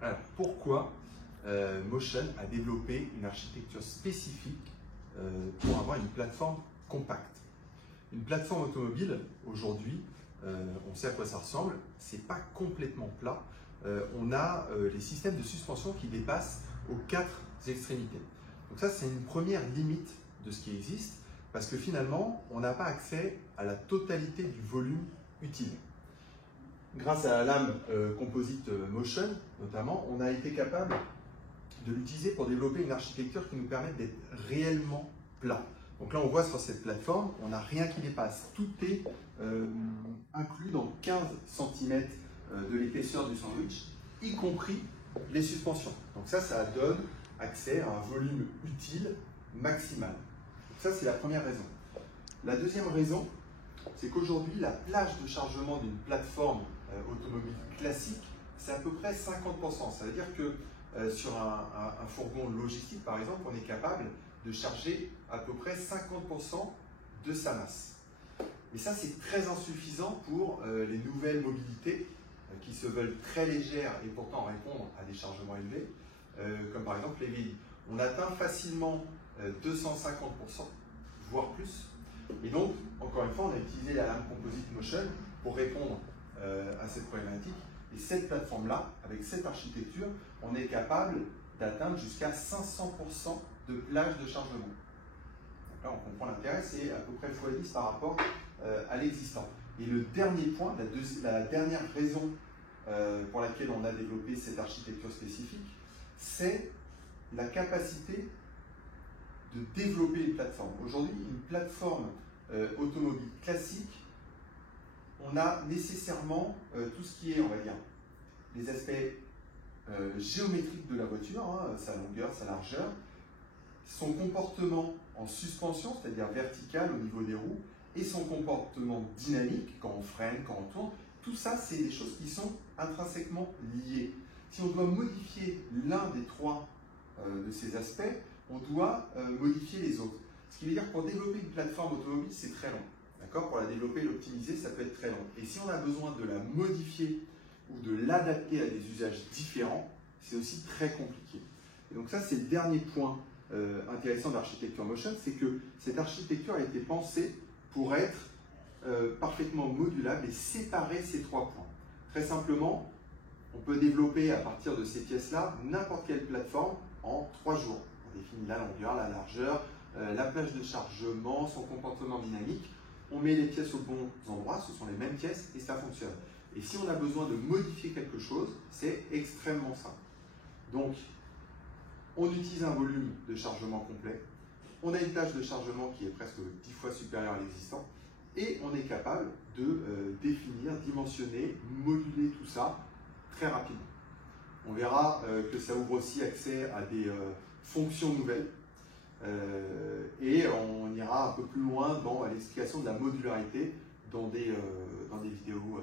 Alors, pourquoi Motion a développé une architecture spécifique pour avoir une plateforme compacte? Une plateforme automobile, aujourd'hui, on sait à quoi ça ressemble, c'est pas complètement plat. On a les systèmes de suspension qui dépassent aux 4 extrémités. Donc ça, c'est une première limite de ce qui existe, parce que finalement, on n'a pas accès à la totalité du volume utile. Grâce à la lame composite Motion, notamment, on a été capable de l'utiliser pour développer une architecture qui nous permet d'être réellement plat. Donc là, on voit sur cette plateforme, on n'a rien qui dépasse. Tout est inclus dans 15 cm de l'épaisseur du sandwich, y compris les suspensions. Donc ça donne accès à un volume utile maximal. Donc ça, c'est la première raison. La deuxième raison, c'est qu'aujourd'hui, la plage de chargement d'une plateforme automobile classique, c'est à peu près 50%. Ça veut dire que sur un fourgon logistique, par exemple, on est capable de charger à peu près 50% de sa masse. Et ça, c'est très insuffisant pour les nouvelles mobilités qui se veulent très légères et pourtant répondre à des chargements élevés, comme par exemple les VI. On atteint facilement 250%, voire plus. Et donc, encore une fois, on a utilisé la lame composite Motion pour répondre à cette problématique. Et cette plateforme-là, avec cette architecture, on est capable d'atteindre jusqu'à 500% de plage de chargement. Donc là, on comprend l'intérêt, c'est à peu près x10 par rapport à l'existant. Et le dernier point, la dernière raison pour laquelle on a développé cette architecture spécifique, c'est la capacité de développer une plateforme. Aujourd'hui, une plateforme automobile classique, on a nécessairement tout ce qui est, on va dire, les aspects géométriques de la voiture, hein, sa longueur, sa largeur, son comportement en suspension, c'est-à-dire vertical au niveau des roues, et son comportement dynamique, quand on freine, quand on tourne, tout ça, c'est des choses qui sont intrinsèquement liées. Si on doit modifier l'un des trois de ces aspects, on doit modifier les autres. Ce qui veut dire que pour développer une plateforme automobile, c'est très long. D'accord ? Pour la développer et l'optimiser, ça peut être très long. Et si on a besoin de la modifier ou de l'adapter à des usages différents, c'est aussi très compliqué. Et donc ça, c'est le dernier point intéressant de l'architecture Motion, c'est que cette architecture a été pensée pour être parfaitement modulable et séparer ces trois points. Très simplement, on peut développer à partir de ces pièces-là n'importe quelle plateforme en 3 jours. On définit la longueur, la largeur, la plage de chargement, son comportement dynamique. On met les pièces aux bons endroits, ce sont les mêmes pièces et ça fonctionne. Et si on a besoin de modifier quelque chose, c'est extrêmement simple. Donc, on utilise un volume de chargement complet, on a une plage de chargement qui est presque 10 fois supérieure à l'existant, et on est capable de définir, dimensionner, moduler tout ça très rapidement. On verra que ça ouvre aussi accès à des fonctions nouvelles, et on ira un peu plus loin dans l'explication de la modularité dans des vidéos